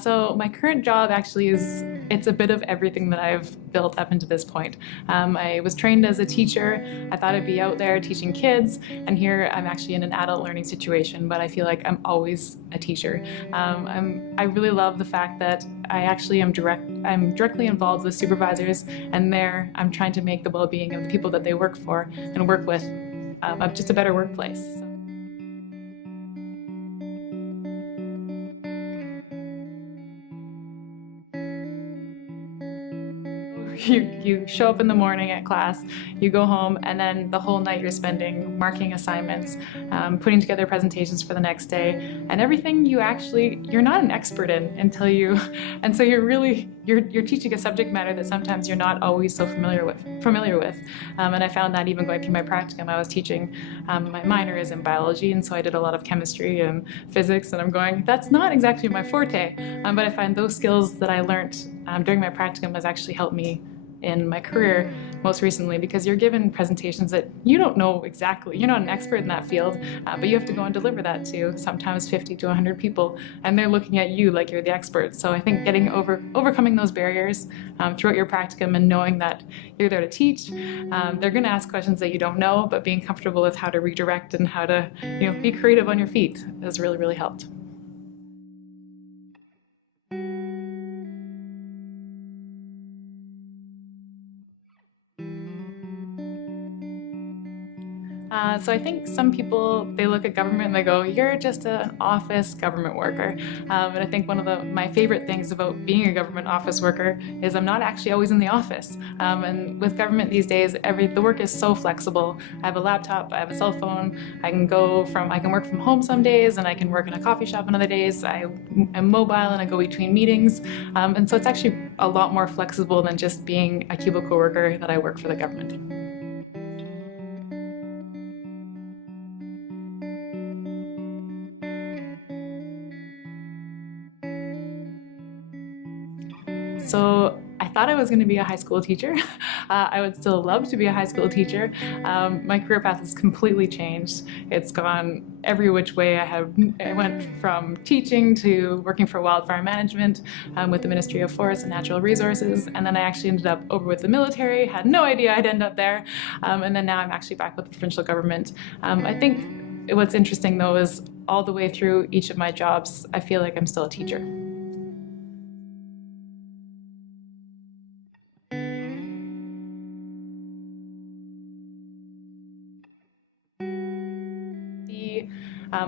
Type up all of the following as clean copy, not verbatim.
So my current job actually it's a bit of everything that I've built up into this point. I was trained as a teacher. I thought I'd be out there teaching kids, and here I'm actually in an adult learning situation, but I feel like I'm always a teacher. I really love the fact that I'm directly involved with supervisors, and there I'm trying to make the well-being of the people that they work for and work with just a better workplace. You show up in the morning at class, you go home, and then the whole night you're spending marking assignments, putting together presentations for the next day, and everything you're not an expert in until and so you're teaching a subject matter that sometimes you're not always so familiar with. And I found that even going through my practicum, I was teaching, my minor is in biology, and so I did a lot of chemistry and physics, and I'm going, that's not exactly my forte, but I find those skills that I learned during my practicum has actually helped me in my career most recently, because you're given presentations that you don't know exactly. You're not an expert in that field, but you have to go and deliver that to sometimes 50 to 100 people, and they're looking at you like you're the expert. So I think overcoming those barriers throughout your practicum and knowing that you're there to teach, they're going to ask questions that you don't know, but being comfortable with how to redirect and how to be creative on your feet has really, really helped. So I think some people, they look at government and they go, you're just an office government worker. And I think one of my favorite things about being a government office worker is I'm not actually always in the office. And with government these days, the work is so flexible. I have a laptop, I have a cell phone, I can work from home some days, and I can work in a coffee shop on other days. I am mobile and I go between meetings. And so it's actually a lot more flexible than just being a cubicle worker that I work for the government. So I thought I was going to be a high school teacher. I would still love to be a high school teacher. My career path has completely changed. It's gone every which way. I went from teaching to working for wildfire management with the Ministry of Forests and Natural Resources, and then I actually ended up over with the military. Had no idea I'd end up there, and then now I'm actually back with the provincial government. I think what's interesting though is all the way through each of my jobs, I feel like I'm still a teacher.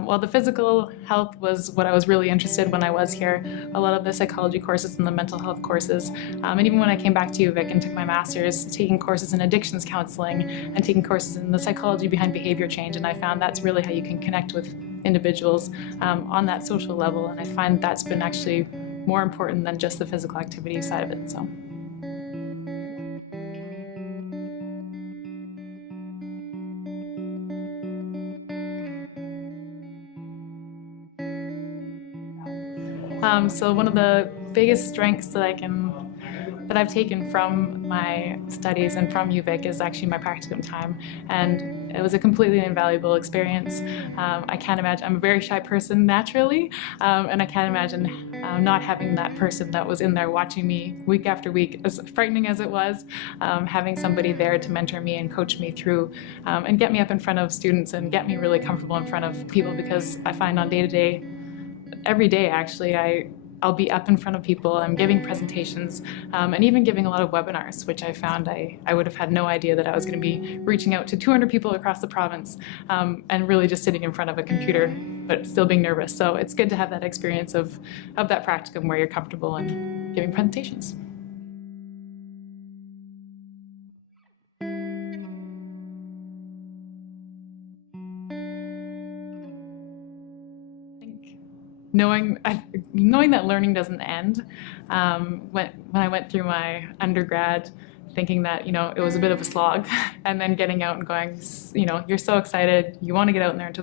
While the physical health was what I was really interested in when I was here, a lot of the psychology courses and the mental health courses, and even when I came back to UVic and took my master's, taking courses in addictions counseling and taking courses in the psychology behind behavior change, and I found that's really how you can connect with individuals on that social level, and I find that's been actually more important than just the physical activity side of it. So. So one of the biggest strengths that I've taken from my studies and from UVic is actually my practicum time, and it was a completely invaluable experience. I can't imagine, I'm a very shy person naturally, and I can't imagine not having that person that was in there watching me week after week, as frightening as it was, having somebody there to mentor me and coach me through and get me up in front of students and get me really comfortable in front of people, because I find on day-to-day, every day actually, I'll be up in front of people, I'm giving presentations, and even giving a lot of webinars, which I found I would have had no idea that I was going to be reaching out to 200 people across the province, and really just sitting in front of a computer, but still being nervous. So it's good to have that experience of that practicum where you're comfortable and giving presentations. Knowing that learning doesn't end. When I went through my undergrad thinking that, you know, it was a bit of a slog, and then getting out and going, you know, you're so excited, you want to get out there into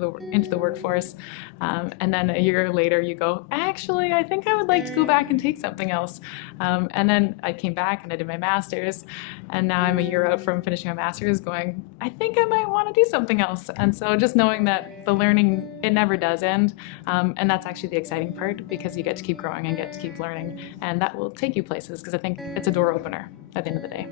the workforce, and then a year later you go, actually, I think I would like to go back and take something else. And then I came back and I did my master's, and now I'm a year out from finishing my master's going, I think I might want to do something else. And so just knowing that the learning, it never does end, and that's actually the exciting part, because you get to keep growing and get to keep learning, and that will take you places, because I think it's a door opener at the end of the day.